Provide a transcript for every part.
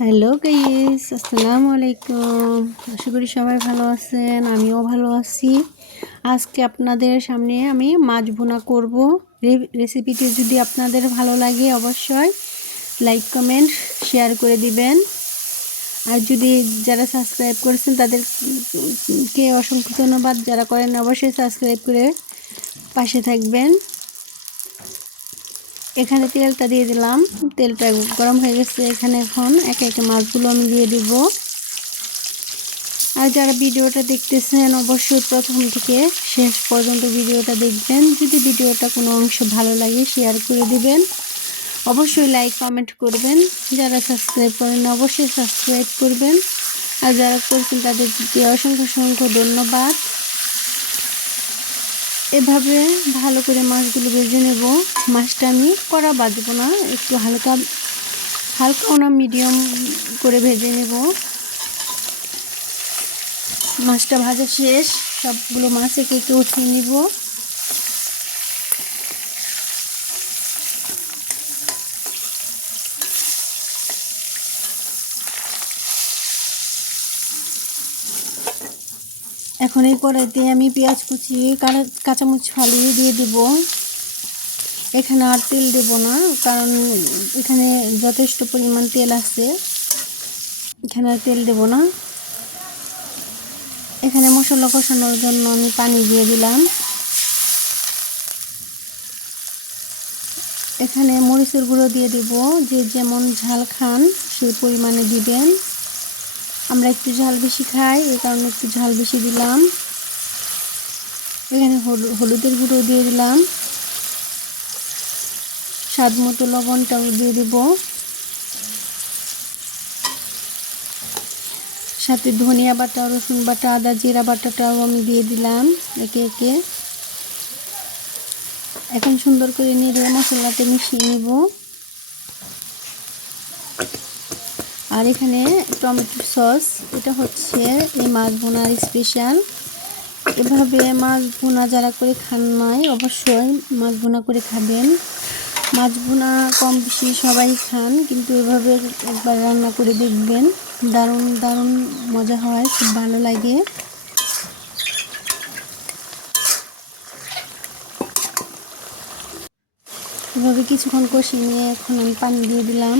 Hello guys, আসসালামু আলাইকুম। আশা করি সবাই ভালো আছেন, আমিও ভালো আছি। আজকে আপনাদের সামনে আমি মাছ ভুনা করব। রেসিপিটি যদি আপনাদের ভালো লাগে অবশ্যই লাইক কমেন্ট শেয়ার করে দিবেন। আর যদি যারা সাবস্ক্রাইব করেছেন, তাদেরকে অসংখ্য ধন্যবাদ। যারা করেন, অবশ্যই সাবস্ক্রাইব করে পাশে থাকবেন। এখানে তেলটা দিয়ে দিলাম। তেলটা গরম হয়ে গেছে এখানে এখন একে একে মাছগুলো আমি দিয়ে দিব। আর যারা ভিডিওটা দেখতেছেন, অবশ্যই প্রথম থেকে শেষ পর্যন্ত ভিডিওটা দেখবেন। যদি ভিডিওটা কোনো অংশ ভালো লাগে শেয়ার করে দিবেন। অবশ্যই লাইক কমেন্ট করবেন। যারা সাবস্ক্রাইব করেন, অবশ্যই সাবস্ক্রাইব করবেন। আর যারা করছেন, তাদেরকে অসংখ্য অসংখ্য ধন্যবাদ। এভাবে ভালো করে মাছগুলো ভেজে নেব। মাছটা আমি কড়া বাজবো না, একটু হালকা হালকা না মিডিয়াম করে ভেজে নেব। মাছটা ভাজা শেষ, সবগুলো মাছ একে একে উঠিয়ে নিব। এখন এই কড়াইতে আমি পেঁয়াজ কুচি, কাঁচা- কাঁচামরিচ ফালিয়ে দিয়ে দিব। এখানে আর তেল দেব না, কারণ এখানে যথেষ্ট পরিমাণ তেল আছে। এখানে আর তেল দেব না। এখানে মশলা কষানোর জন্য আমি পানি দিয়ে দিলাম। এখানে মরিচের গুঁড়ো দিয়ে দিব, যে যেমন ঝাল খান, সেই পরিমাণে দিবেন। আমরা একটু ঝাল বেশি খাই, এই কারণে একটু ঝাল বেশি দিলাম। এখানে হলু- হলুদের গুঁড়ো দিয়ে দিলাম। স্বাদ মতো লবণটাও দিয়ে দিব। সাথে ধনিয়া বাটা, রসুন বাটা, আদা জিরা বাটাটাও আমি দিয়ে দিলাম একে একে। এখন সুন্দর করে নেড়ে মশলাটা মিশিয়ে নেব। আর এখানে টমেটো সস, এটা হচ্ছে এই মাছ বোনার স্পেশাল এভাবে মাছ ভুনা যারা করে খান নয় অবশ্যই মাছ ভুনা করে খাবেন। মাছ ভুনা কম বেশি সবাই খান, কিন্তু এভাবে একবার রান্না করে দেখবেন। দারুণ দারুণ মজা হয়, খুব ভালো লাগে। এভাবে কিছুক্ষণ কষিয়ে নিয়ে এখন আমি পানি দিয়ে দিলাম।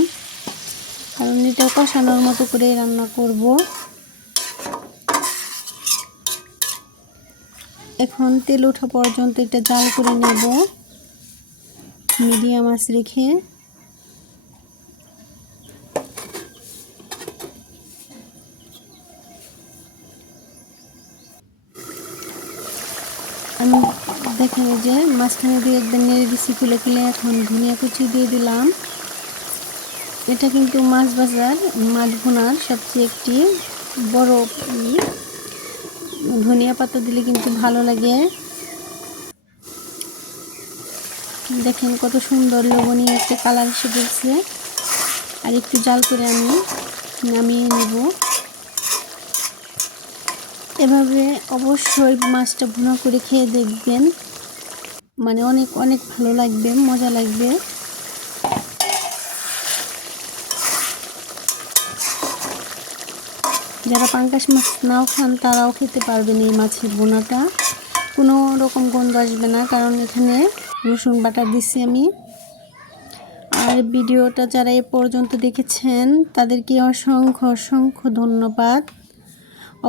কারণ এটা কষানোর মতো করে রান্না করব। এখন তেল ওঠা পর্যন্ত এটা জাল করে নেব, মিডিয়াম আঁচ রেখে। আমি দেখেন যে মাঝখানে দিয়ে একদম নেড়ে দিচ্ছি খুলে খুলে এখন ধনিয়া কুচি দিয়ে দিলাম। এটা কিন্তু মাছ বাজার, মাছ ভুনার সবচেয়ে একটি বড় ধনিয়া পাতা দিলে কিন্তু ভালো লাগে। দেখেন কত সুন্দর লবণীয় একটা কালার এসে গেছে আর একটু জাল করে আমি নামিয়ে নেব। এভাবে অবশ্যই মাছটা ভুনা করে খেয়ে দেখবেন। মানে অনেক অনেক ভালো লাগবে, মজা লাগবে। যারা পাঙ্কাশ মাছ নাও খান, তারাও খেতে পারবেন এই মাছের বোনাটা। কোনো রকম গন্ধ আসবে না, কারণ এখানে রসুন বাটা দিছি আমি। আর ভিডিওটা যারা এ পর্যন্ত দেখেছেন, তাদেরকে অসংখ্য অসংখ্য ধন্যবাদ।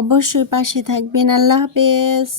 অবশ্যই পাশে থাকবেন। আল্লাহ হাফেজ।